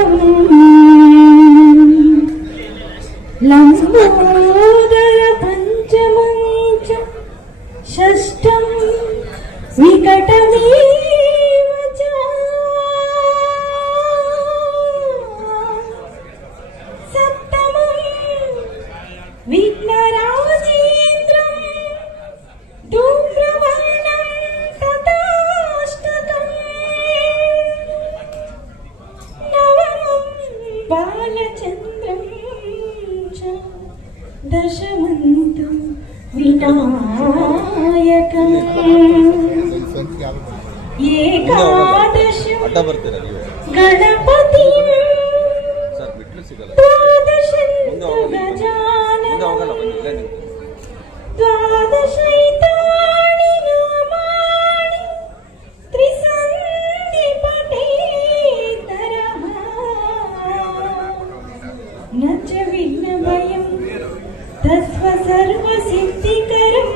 षष्ठकम् लम्बोदर पञ्चमं च षष्ठं विकटमेव च सप्तमं विघ्नराजेन्द्रं धूम्रवर्णं तथाष्टकम् नवमं बालचन्द्रं च दशमन्तं विनायकम् एकादशं गणपतिं द्वादशं गजाननं द्वादशैतानि नामानि त्रिसन्धिपठेतरः न च विघ्नभयं तस्व सर्वसिद्धिकरम्